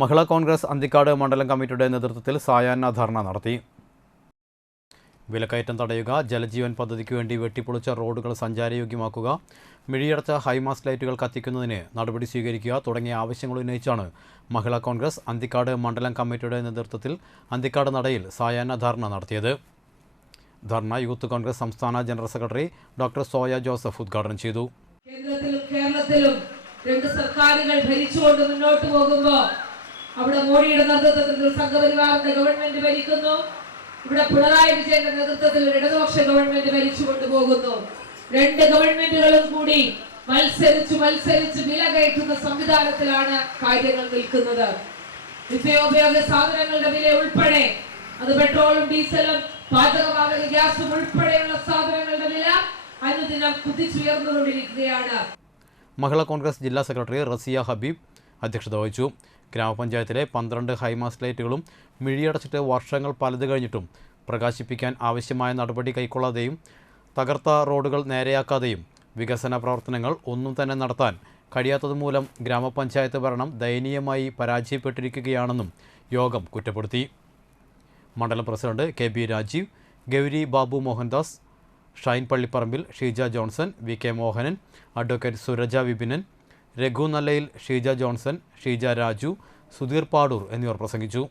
മഹിളാ കോൺഗ്രസ് അന്തിക്കാട് മണ്ഡലം കമ്മിറ്റിയുടെ നേതൃത്വത്തിൽ സായാഹ്ന ധർണ നടത്തി. വിലക്കയറ്റം തടയുക ജലജീവൻ പദ്ധതിക്ക് വേണ്ടി വെട്ടിപ്പൊളിച്ച റോഡുകൾ സഞ്ചാരയോഗ്യമാക്കുക മിഴിയടച്ച ഹൈമാസ് ലൈറ്റുകൾ കത്തിക്കുന്നതിന് നടപടി സ്വീകരിക്കുക തുടങ്ങിയ ആവശ്യങ്ങൾ ഉന്നയിച്ചാണ് മഹിളാ കോൺഗ്രസ് അന്തിക്കാട് മണ്ഡലം കമ്മിറ്റിയുടെ നേതൃത്വത്തിൽ അന്തിക്കാട് നടയിൽ സായാഹ്ന ധർണ നടത്തിയത്. ധർണ യൂത്ത് കോൺഗ്രസ് സംസ്ഥാന general secretary doctor Soya Joseph ഉദ്ഘാടനം ചെയ്തു. കേന്ദ്രത്തിലും കേരളത്തിലും രണ്ട് സർക്കാരുകൾ ഭരിച്ചുകൊണ്ട് മുന്നോട്ട് പോകുമ്പോ അവിടെ മോഡിയുടെ നേതൃത്വത്തിൽ സംഘപരിവാറിന്റെ ഗവൺമെന്റ് ഭരിക്കുന്നു. ഇവിടെ പിണറായി വിജയന്റെ നേതൃത്വത്തിൽ ഇടതുപക്ഷ ഗവൺമെന്റ് ഭരിച്ചു കൊണ്ടുപോകുന്നു. രണ്ട് ഗവൺമെന്റുകളും കൂടി മത്സരിച്ചു മത്സരിച്ച് വില കയറ്റുന്ന സംവിധാനത്തിലാണ് കാര്യങ്ങൾ നിൽക്കുന്നത്. നിത്യോപയോഗ സാധനങ്ങളുടെ വില ഉൾപ്പെടെ അത് പെട്രോളും ഡീസലും പാചകവാതക ഗ്യാസും ഉൾപ്പെടെയുള്ള സാധനങ്ങളുടെ വില അനുദിനം കുതിച്ചുയർന്നുകൊണ്ടിരിക്കുകയാണ്. മഹിളാ കോൺഗ്രസ് ജില്ലാ സെക്രട്ടറി റസിയ ഹബീബ് അധ്യക്ഷത വഹിച്ചു. ഗ്രാമപഞ്ചായത്തിലെ പന്ത്രണ്ട് ഹൈമാസ് ലൈറ്റുകളും മിഴിയടച്ചിട്ട് വർഷങ്ങൾ പലത് കഴിഞ്ഞിട്ടും പ്രകാശിപ്പിക്കാൻ ആവശ്യമായ നടപടി കൈക്കൊള്ളാതെയും തകർത്ത റോഡുകൾ നേരെയാക്കാതെയും വികസന പ്രവർത്തനങ്ങൾ ഒന്നും തന്നെ നടത്താൻ കഴിയാത്തതുമൂലം ഗ്രാമപഞ്ചായത്ത് ഭരണം ദയനീയമായി പരാജയപ്പെട്ടിരിക്കുകയാണെന്നും യോഗം കുറ്റപ്പെടുത്തി. മണ്ഡലം president K B Rajeev Gowri Babu Mohandas Shine Pallipparambil Sheeja Johnson V K Mohanan advocate Suraja Vipinan Raghu Nallayil Sheeja Johnson Sheeja Raju Sudheer Padur എന്നിവർ പ്രസംഗിച്ചു.